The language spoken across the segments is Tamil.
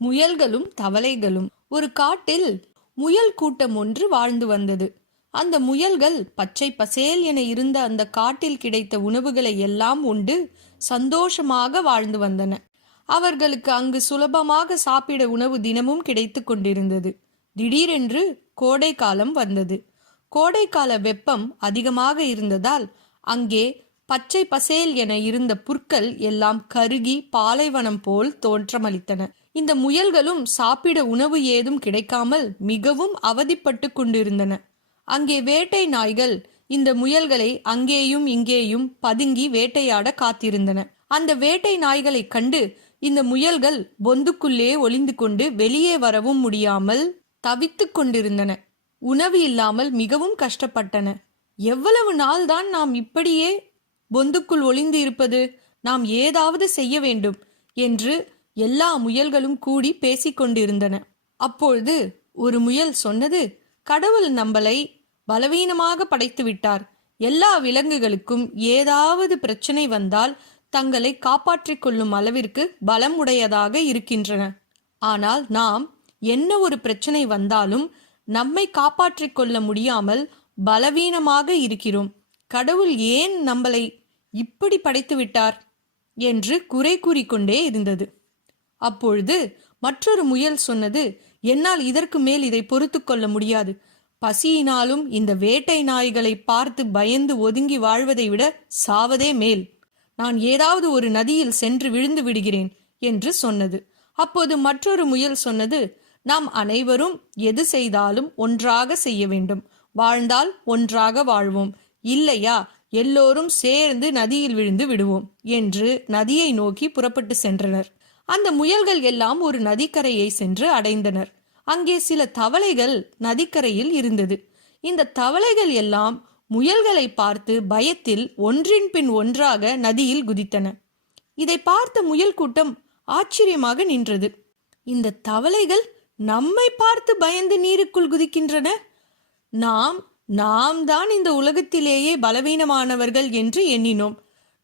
முயல்களும் தவளைகளும். ஒரு காட்டில் முயல் கூட்டம் ஒன்று வாழ்ந்து வந்தது. அந்த முயல்கள் பச்சை பசேல் என இருந்த அந்த காட்டில் கிடைத்த உணவுகளை எல்லாம் உண்டு சந்தோஷமாக வாழ்ந்து வந்தன. அவர்களுக்கு அங்கு சுலபமாக சாப்பிட உணவு தினமும் கிடைத்து கொண்டிருந்தது. திடீரென்று கோடை காலம் வந்தது. கோடைக்கால வெப்பம் அதிகமாக இருந்ததால் அங்கே பச்சை பசேல் என இருந்த புற்கள் எல்லாம் கருகி பாலைவனம் போல் தோற்றமளித்தன. இந்த முயல்களும் சாப்பிட உணவு ஏதும் கிடைக்காமல் மிகவும் அவதிப்பட்டு கொண்டிருந்தன. அங்கே வேட்டை நாய்கள் இந்த முயல்களை அங்கேயும் இங்கேயும் பதுங்கி வேட்டையாட காத்திருந்தன. அந்த வேட்டை நாய்களை கண்டு இந்த முயல்கள் பொந்துக்குள்ளே ஒளிந்து கொண்டு வெளியே வரவும் முடியாமல் தவித்து கொண்டிருந்தன. உணவு இல்லாமல் மிகவும் கஷ்டப்பட்டன. எவ்வளவு நாள்தான் நாம் இப்படியே பொந்துக்குள் ஒளிந்து இருப்பது? நாம் ஏதாவது செய்ய வேண்டும் என்று எல்லா முயல்களும் கூடி பேசிக்கொண்டிருந்தன அப்பொழுது ஒரு முயல் சொன்னது கடவுள் நம்மளை பலவீனமாக படைத்து விட்டார். எல்லா விலங்குகளுக்கும் ஏதாவது பிரச்சனை வந்தால் தங்களை காப்பாற்றிக் கொள்ளும் அளவிற்கு பலம் உடையதாக இருக்கின்றன. ஆனால் நாம் என்ன ஒரு பிரச்சனை வந்தாலும் நம்மை காப்பாற்றிக் கொள்ள முடியாமல் பலவீனமாக இருக்கிறோம். கடவுள் ஏன் நம்மளை இப்படி படைத்து விட்டார்? என்று குறை கூறிக்கொண்டே இருந்தது. அப்பொழுது மற்றொரு முயல் சொன்னது என்னால் இதற்கு மேல் இதை பொறுத்து கொள்ள முடியாது. பசியினாலும் இந்த வேட்டை நாய்களை பார்த்து பயந்து ஒதுங்கி வாழ்வதை விட சாவதே மேல். நான் ஏதாவது ஒரு நதியில் சென்று விழுந்து விடுகிறேன் என்று சொன்னது. அப்போது மற்றொரு முயல் சொன்னது நாம் அனைவரும் எது செய்தாலும் ஒன்றாக செய்ய வேண்டும். வாழ்ந்தால் ஒன்றாக வாழ்வோம். இல்லையா எல்லோரும் சேர்ந்து நதியில் விழுந்து விடுவோம் என்று நதியை நோக்கி புறப்பட்டு சென்றனர். அந்த முயல்கள் எல்லாம் ஒரு நதிக்கரையை சென்று அடைந்தனர். அங்கே சில தவளைகள் நதிக்கரையில் இருந்தது. இந்த தவளைகள் எல்லாம் முயல்களை பார்த்து பயத்தில் ஒன்றின் பின் ஒன்றாக நதியில் குதித்தன. இதை பார்த்த முயல் கூட்டம் ஆச்சரியமாக நின்றது. இந்த தவளைகள் நம்மை பார்த்து பயந்து நீருக்குள் குதிக்கின்றன? நாம் நாம் தான் இந்த உலகத்திலேயே பலவீனமானவர்கள் என்று எண்ணினோம்.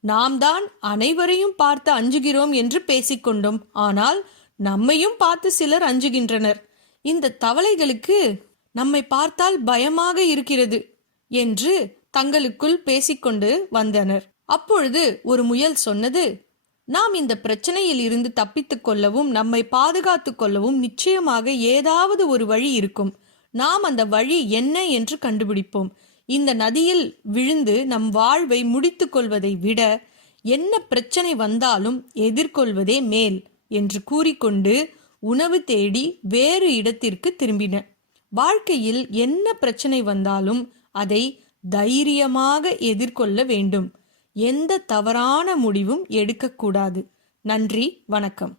நாம் தான் அனைவரையும் பார்த்து அஞ்சுகிறோம் என்று பேசிக்கொண்டோம். ஆனால் நம்மையும் பார்த்து சிலர் அஞ்சுகின்றனர். இந்த தவளைகளுக்கு நம்மை பார்த்தால் பயமாக இருக்கிறது என்று தங்களுக்குள் பேசிக்கொண்டு வந்தனர். அப்பொழுது ஒரு முயல் சொன்னது நாம் இந்த பிரச்சனையில் இருந்து தப்பித்துக் கொள்ளவும் நம்மை பாதுகாத்து கொள்ளவும் நிச்சயமாக ஏதாவது ஒரு வழி இருக்கும். நாம் அந்த வழி என்ன என்று கண்டுபிடிப்போம். இந்த நதியில் விழுந்து நம் வாழ்வை முடித்து கொள்வதை விட என்ன பிரச்சனை வந்தாலும் எதிர்கொள்வதே மேல் என்று கூறிக்கொண்டு உணவு தேடி வேறு இடத்திற்கு திரும்பின. வாழ்க்கையில் என்ன பிரச்சனை வந்தாலும் அதை தைரியமாக எதிர்கொள்ள வேண்டும். எந்த தவறான முடிவும் எடுக்கக்கூடாது. நன்றி வணக்கம்.